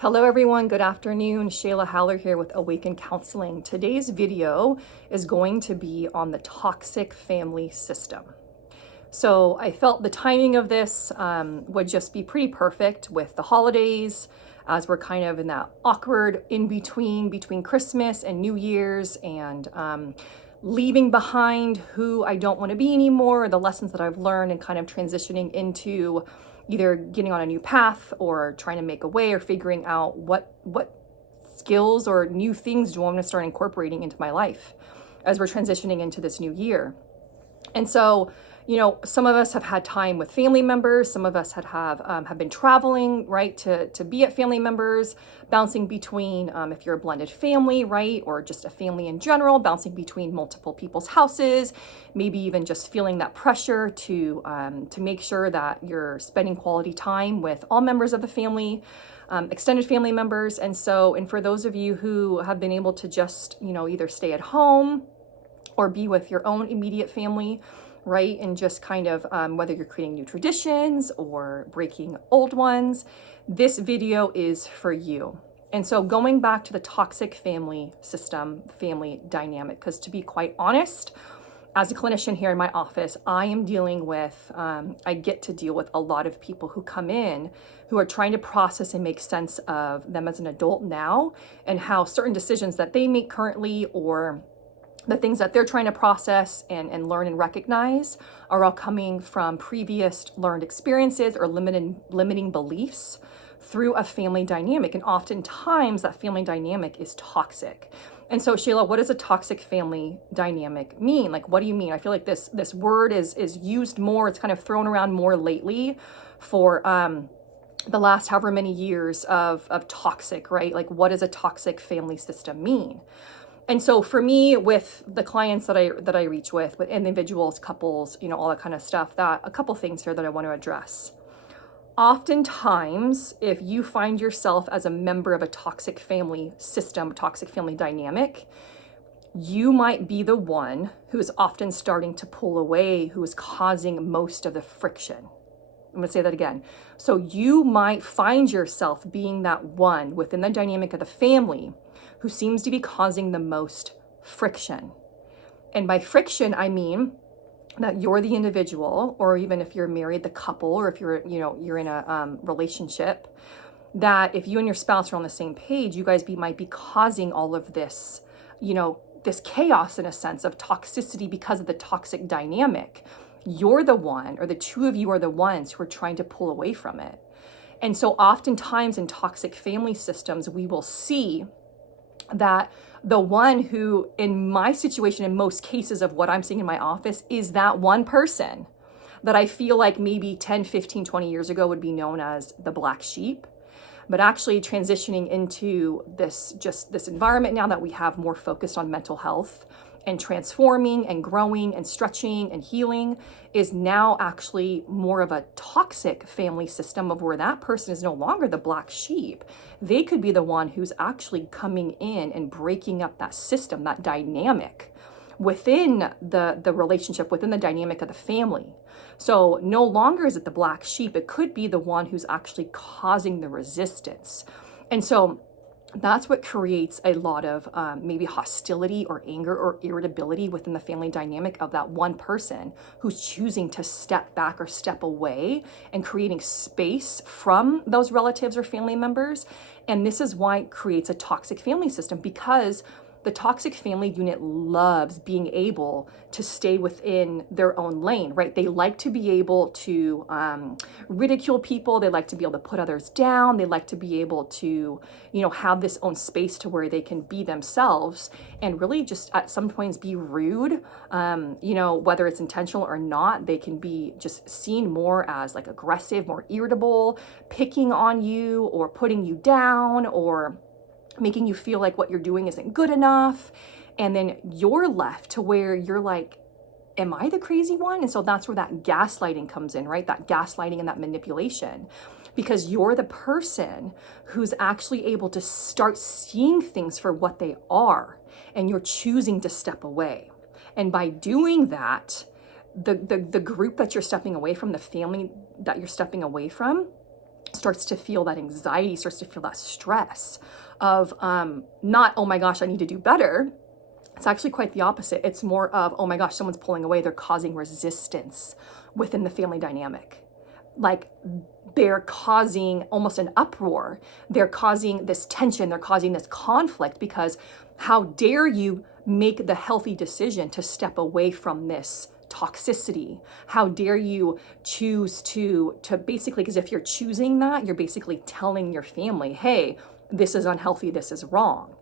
Hello everyone, good afternoon. Shayla Haller here with Awaken Counseling. Today's video is going to be on the toxic family system. So I felt the timing of this would just be pretty perfect with the holidays, as we're kind of in that awkward between Christmas and New Year's, and leaving behind who I don't want to be anymore, the lessons that I've learned, and kind of transitioning into either getting on a new path or trying to make a way or figuring out what skills or new things do I want to start incorporating into my life as we're transitioning into this new year. And so, some of us have had time with family members. Some of us have been traveling, right, to be at family members, bouncing between, if you're a blended family, right, or just a family in general, bouncing between multiple people's houses, maybe even just feeling that pressure to make sure that you're spending quality time with all members of the family, extended family members. And for those of you who have been able to just, either stay at home or be with your own immediate family, right? And just kind of whether you're creating new traditions or breaking old ones, this video is for you. And so going back to the toxic family system, family dynamic, because to be quite honest, as a clinician here in my office, I am dealing with, I get to deal with a lot of people who come in who are trying to process and make sense of them as an adult now, and how certain decisions that they make currently, or the things that they're trying to process and learn and recognize, are all coming from previous learned experiences or limiting beliefs through a family dynamic. And oftentimes that family dynamic is toxic. And so, Shayla, what does a toxic family dynamic mean? Like, what do you mean? I feel like this word is used more. It's kind of thrown around more lately for the last however many years of toxic, right? Like, what does a toxic family system mean? And so for me, with the clients that I reach with individuals, couples, all that kind of stuff, that a couple things here that I want to address. Oftentimes, if you find yourself as a member of a toxic family system, toxic family dynamic, you might be the one who is often starting to pull away, who is causing most of the friction. I'm going to say that again. So you might find yourself being that one within the dynamic of the family who seems to be causing the most friction. And by friction, I mean that you're the individual, or even if you're married, the couple, or if you're in a relationship, that if you and your spouse are on the same page, you guys might be causing all of this, this chaos in a sense of toxicity because of the toxic dynamic. You're the one, or the two of you are the ones who are trying to pull away from it. And so oftentimes in toxic family systems, we will see that the one who, in my situation, in most cases of what I'm seeing in my office, is that one person that I feel like maybe 10, 15, 20 years ago would be known as the black sheep, but actually transitioning into this environment now that we have more focused on mental health and transforming and growing and stretching and healing, is now actually more of a toxic family system of where that person is no longer the black sheep. They could be the one who's actually coming in and breaking up that system, that dynamic within the relationship, within the dynamic of the family. So no longer is it the black sheep, it could be the one who's actually causing the resistance. And so that's what creates a lot of maybe hostility or anger or irritability within the family dynamic of that one person who's choosing to step back or step away and creating space from those relatives or family members. And this is why it creates a toxic family system, because the toxic family unit loves being able to stay within their own lane, right? They like to be able to ridicule people. They like to be able to put others down. They like to be able to, have this own space to where they can be themselves and really just at some points be rude. Whether it's intentional or not, they can be just seen more as like aggressive, more irritable, picking on you or putting you down, or making you feel like what you're doing isn't good enough. And then you're left to where you're like, am I the crazy one? And so that's where that gaslighting comes in, right? That gaslighting and that manipulation, because you're the person who's actually able to start seeing things for what they are, and you're choosing to step away. And by doing that, the group that you're stepping away from, the family that you're stepping away from, starts to feel that anxiety, starts to feel that stress of not, oh my gosh, I need to do better. It's actually quite the opposite. It's more of, oh my gosh, someone's pulling away. They're causing resistance within the family dynamic. Like they're causing almost an uproar. They're causing this tension. They're causing this conflict because how dare you make the healthy decision to step away from this toxicity? How dare you choose to basically, because if you're choosing that, you're basically telling your family, hey, this is unhealthy, this is wrong,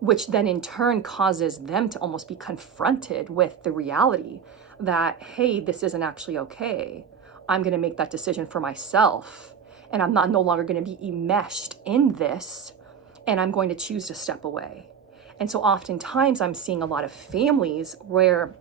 which then in turn causes them to almost be confronted with the reality that, hey, this isn't actually okay. I'm going to make that decision for myself, and I'm no longer going to be enmeshed in this, and I'm going to choose to step away. And so oftentimes I'm seeing a lot of families where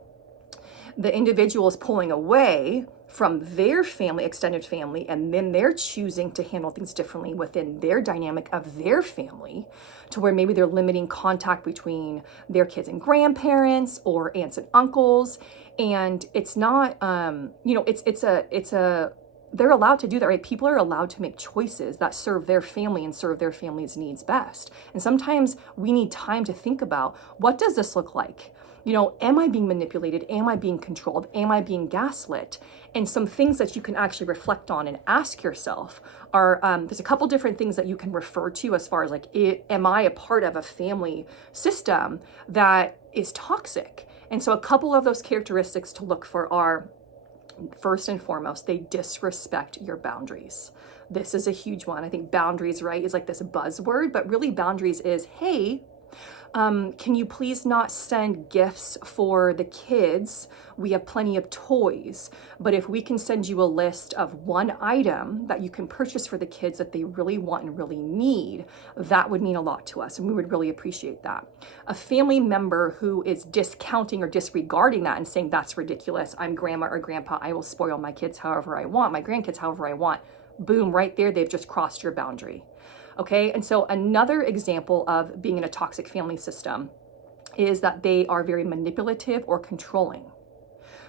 the individual is pulling away from their family, extended family, and then they're choosing to handle things differently within their dynamic of their family, to where maybe they're limiting contact between their kids and grandparents or aunts and uncles. And it's not, they're allowed to do that, right? People are allowed to make choices that serve their family and serve their family's needs best. And sometimes we need time to think about, what does this look like? Am I being manipulated? Am I being controlled? Am I being gaslit? And some things that you can actually reflect on and ask yourself are, there's a couple different things that you can refer to as far as like, am I a part of a family system that is toxic? And so a couple of those characteristics to look for are, first and foremost, they disrespect your boundaries. This is a huge one. I think boundaries, right, is like this buzzword, but really boundaries is, hey, can you please not send gifts for the kids? We have plenty of toys, but if we can send you a list of one item that you can purchase for the kids that they really want and really need, that would mean a lot to us, and we would really appreciate that. A family member who is discounting or disregarding that and saying that's ridiculous, I'm grandma or grandpa, I will spoil my kids however I want, my grandkids however I want, boom, right there, they've just crossed your boundary. Okay, and so another example of being in a toxic family system is that they are very manipulative or controlling.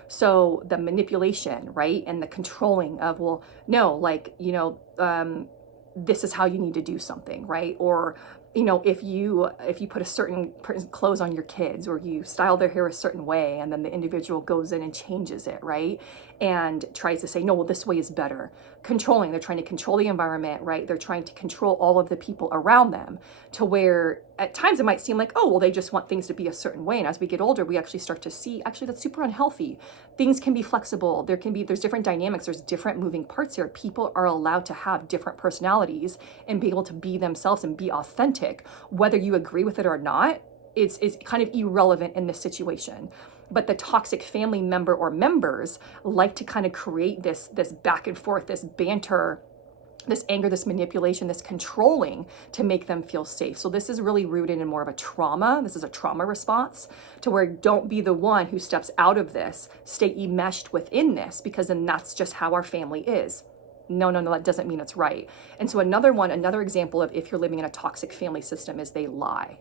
So the manipulation, right, and the controlling of, well, no, like, this is how you need to do something, right? Or, if you put a certain clothes on your kids, or you style their hair a certain way, and then the individual goes in and changes it, right? And tries to say, no, well, this way is better. Controlling, they're trying to control the environment, right? They're trying to control all of the people around them, to where at times it might seem like, oh, well, they just want things to be a certain way. And as we get older, we actually start to see, actually, that's super unhealthy. Things can be flexible. There's different dynamics. There's different moving parts here. People are allowed to have different personalities and be able to be themselves and be authentic. Whether you agree with it or not, it's kind of irrelevant in this situation. But the toxic family member or members like to kind of create this back and forth, this banter, this anger, this manipulation, this controlling, to make them feel safe. So this is really rooted in more of a trauma. This is a trauma response, to where don't be the one who steps out of this, stay enmeshed within this, because then that's just how our family is. No, that doesn't mean it's right. And so another example of if you're living in a toxic family system is they lie,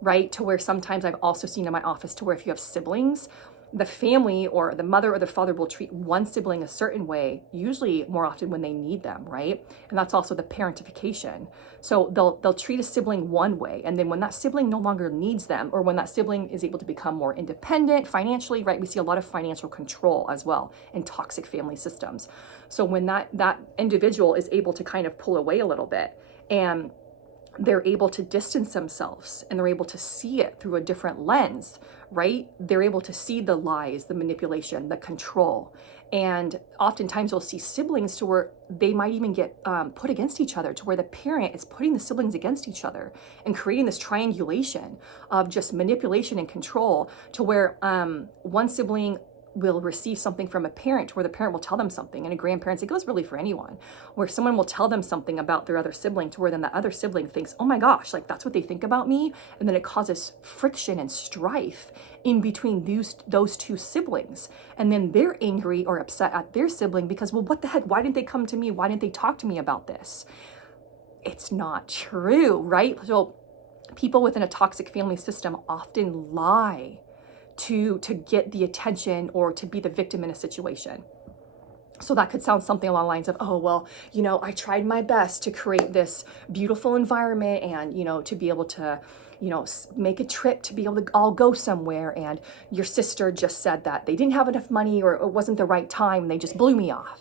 right? To where sometimes I've also seen in my office, to where if you have siblings, the family or the mother or the father will treat one sibling a certain way, usually more often when they need them, right? And that's also the parentification. So they'll treat a sibling one way, and then when that sibling no longer needs them, or when that sibling is able to become more independent financially, right? We see a lot of financial control as well in toxic family systems. So when that individual is able to kind of pull away a little bit, and they're able to distance themselves, and they're able to see it through a different lens, right? They're able to see the lies, the manipulation, the control. And oftentimes you'll see siblings to where they might even get put against each other, to where the parent is putting the siblings against each other and creating this triangulation of just manipulation and control, to where one sibling will receive something from a parent, where the parent will tell them something, and a grandparent, it goes really for anyone, where someone will tell them something about their other sibling, to where then the other sibling thinks, oh my gosh, like that's what they think about me. And then it causes friction and strife in between those two siblings. And then they're angry or upset at their sibling because, well, what the heck? Why didn't they come to me? Why didn't they talk to me about this? It's not true, right? So people within a toxic family system often lie to get the attention or to be the victim in a situation. So that could sound something along the lines of, oh, well, I tried my best to create this beautiful environment and, to be able to, make a trip to be able to all go somewhere. And your sister just said that they didn't have enough money or it wasn't the right time. And they just blew me off.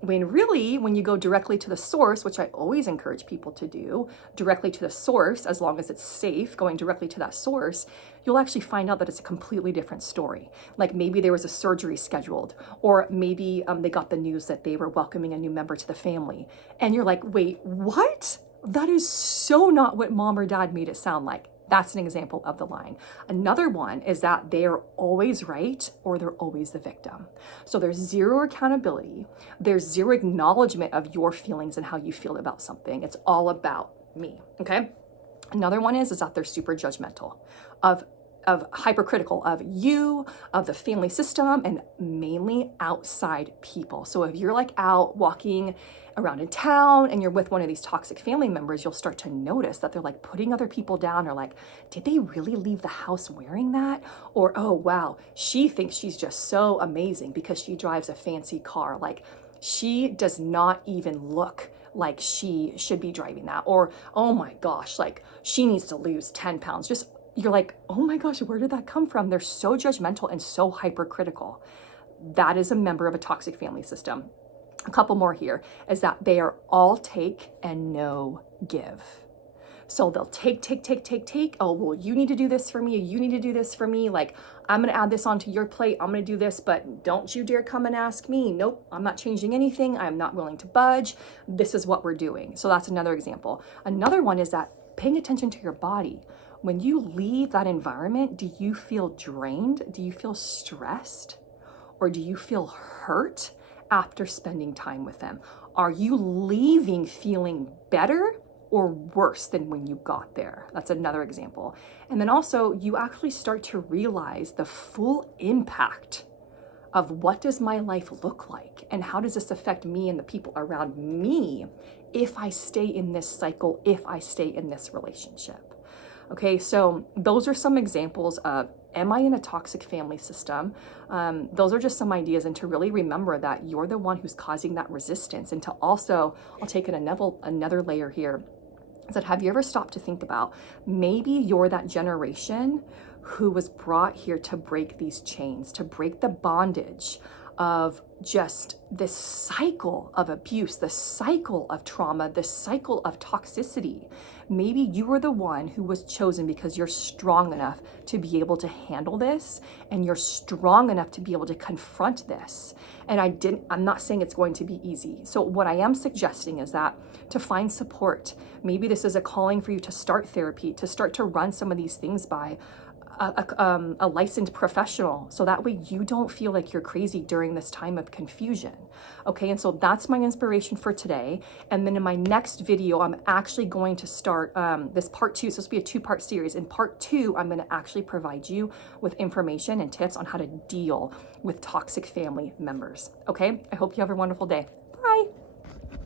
When really, when you go directly to the source, which I always encourage people to do, directly to the source, as long as it's safe, going directly to that source, you'll actually find out that it's a completely different story. Like maybe there was a surgery scheduled, or maybe they got the news that they were welcoming a new member to the family. And you're like, wait, what? That is so not what mom or dad made it sound like. That's an example of the line. Another one is that they are always right or they're always the victim. So there's zero accountability. There's zero acknowledgement of your feelings and how you feel about something. It's all about me, okay? Another one is that they're super judgmental of hypercritical of you, of the family system, and mainly outside people. So if you're like out walking around in town and you're with one of these toxic family members, you'll start to notice that they're like putting other people down, or like, did they really leave the house wearing that? Or, oh, wow, she thinks she's just so amazing because she drives a fancy car. Like, she does not even look like she should be driving that. Or, oh my gosh, like she needs to lose 10 pounds. Just, you're like, oh my gosh, where did that come from? They're so judgmental and so hypercritical. That is a member of a toxic family system. A couple more here is that they are all take and no give. So they'll take. Oh, well, you need to do this for me. You need to do this for me. Like, I'm going to add this onto your plate. I'm going to do this, but don't you dare come and ask me. Nope, I'm not changing anything. I'm not willing to budge. This is what we're doing. So that's another example. Another one is that paying attention to your body. When you leave that environment, do you feel drained? Do you feel stressed? Or do you feel hurt after spending time with them? Are you leaving feeling better or worse than when you got there? That's another example. And then also, you actually start to realize the full impact of what does my life look like and how does this affect me and the people around me if I stay in this cycle, if I stay in this relationship. Okay, so those are some examples of, am I in a toxic family system? Those are just some ideas, and to really remember that you're the one who's causing that resistance. And to also, I'll take it another layer here, is that have you ever stopped to think about, maybe you're that generation who was brought here to break these chains, to break the bondage of just this cycle of abuse, the cycle of trauma, the cycle of toxicity. Maybe you were the one who was chosen because you're strong enough to be able to handle this, and you're strong enough to be able to confront this. And I'm not saying it's going to be easy. So what I am suggesting is that to find support, maybe this is a calling for you to start therapy, to start to run some of these things by a licensed professional, so that way you don't feel like you're crazy during this time of confusion. Okay, and so that's my inspiration for today. And then in my next video, I'm actually going to start this part 2. So this will be a 2-part series. In part 2, I'm going to actually provide you with information and tips on how to deal with toxic family members. Okay, I hope you have a wonderful day. Bye.